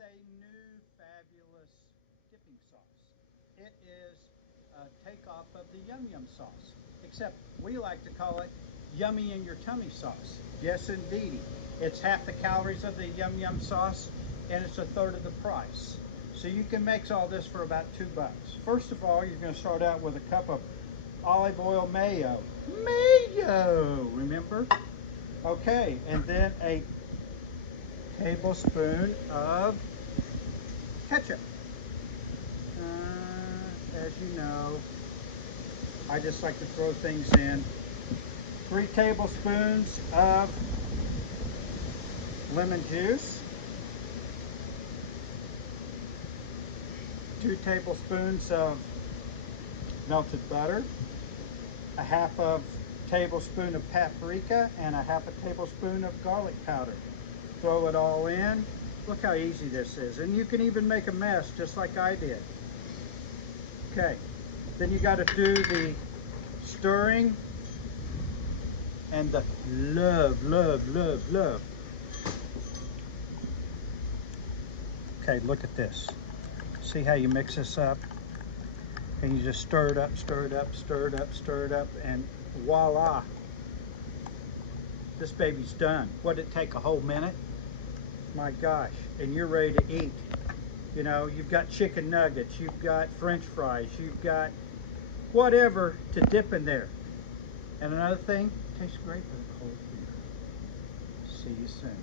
a new fabulous dipping sauce. It is a takeoff of the Yum Yum sauce, except we like to call it Yummy in Your Tummy sauce. Yes, indeedy. It's half the calories of the Yum Yum sauce, and it's a third of the price. So you can mix all this for about $2. First of all, you're going to start out with a cup of olive oil mayo. Mayo, remember? Okay, and then a tablespoon of ketchup. As you know, I just like to throw things in. 3 tablespoons of lemon juice. 2 tablespoons of melted butter. A half of tablespoon of paprika and a half a tablespoon of garlic powder. Throw it all in. Look how easy this is. And you can even make a mess just like I did. Okay, then you got to do the stirring and the love. Okay, look at this. See how you mix this up? And you just stir it up, and voila. This baby's done. What did it take, a whole minute? My gosh, and you're ready to eat. You know, you've got chicken nuggets, you've got French fries, you've got whatever to dip in there. And another thing, tastes great with a cold beer. See you soon.